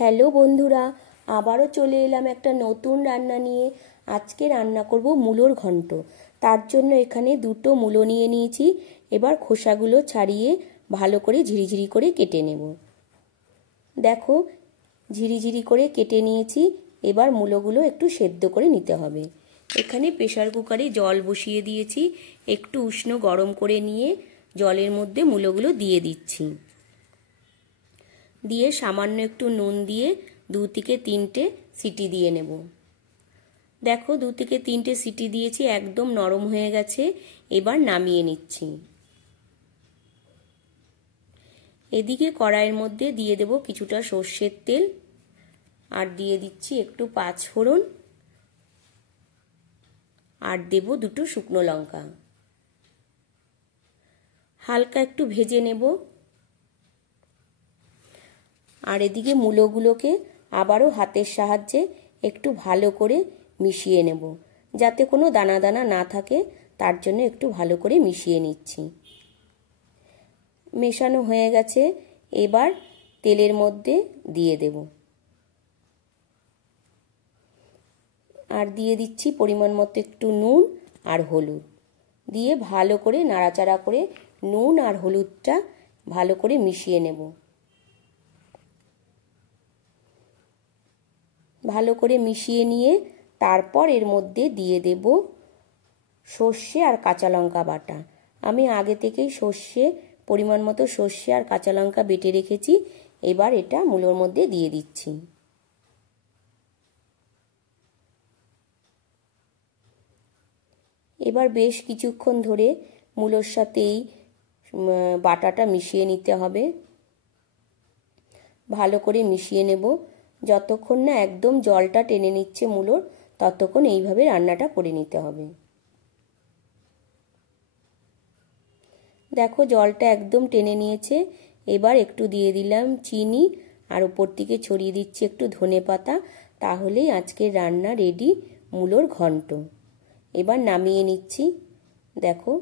Hello বন্ধুরা, আবারও চলে এলাম একটা নতুন রান্না নিয়ে। আজকে রান্না করব মূলোর ঘন্ট। তার জন্য এখানে দুটো মূলো নিয়ে নিয়েছি। এবার খোসাগুলো ছাড়িয়ে ভালো করে ঝিরিঝিরি করে কেটে নেব। দেখো, ঝিরিঝিরি করে কেটে নিয়েছি। এবার মূলোগুলো একটু সেদ্ধ করে নিতে হবে। এখানে প্রেসার কুকারে জল বসিয়ে দিয়েছি। একটু উষ্ণ গরম করে নিয়ে জলের মধ্যে মূলোগুলো দিয়ে দিচ্ছি। দিয়ে সামান্য একটু নুন দিয়ে 2 থেকে 3টে সিটি দিয়ে নেব। দেখো, 2 থেকে 3টে সিটি দিয়েছি, একদম নরম হয়ে গেছে। এবার নামিয়ে নিচ্ছি। এদিকে কড়াইয়ের মধ্যে দিয়ে দেব কিছুটা সর্ষের তেল, আর দিয়ে দিচ্ছি একটু 5 ফোড়ন, আর দেব 2টো শুকনো লঙ্কা। হালকা একটু ভেজে নেব। আর এদিকে মূলোগুলোকে আবারও হাতের সাহায্যে একটু ভালো করে মিশিয়ে নেব, যাতে কোনো দানা দানা না থাকে। তার জন্য একটু ভালো করে মিশিয়ে নিচ্ছি। মেশানো হয়ে গেছে। এবার তেলের মধ্যে দিয়ে দেব, আর দিয়ে দিচ্ছি পরিমাণ মতো একটু নুন আর হলুদ। দিয়ে ভালো করে নাড়াচাড়া করে নুন আর হলুদটা ভালো করে মিশিয়ে নেব। ভালো করে মিশিয়ে নিয়ে তারপর এর মধ্যে দিয়ে দেব সর্ষে আর কাঁচা লঙ্কা বাটা। আমি আগে থেকেই পরিমাণ মতো সর্ষে আর কাঁচা লঙ্কা বেটে রেখেছি। এবার এটা মূলোর মধ্যে দিয়ে দিচ্ছি। এবার বেশ কিছুক্ষণ ধরে মূলোর সাথে এই বাটাটা মিশিয়ে নিতে হবে। ভালো করে মিশিয়ে নেব। যতক্ষণ না একদম জলটা টেনে নিচ্ছে মূলোর, ততক্ষণ এইভাবে রান্নাটা করে নিতে হবে। দেখো, জলটা একদম টেনে নিয়েছে। এবার একটু দিয়ে দিলাম চিনি, আর উপর থেকে ছড়িয়ে দিচ্ছি একটু ধনেপাতা। তাহলেই আজকের রান্না রেডি, মূলোর ঘন্ট। এবার নামিয়ে নিচ্ছি। দেখো,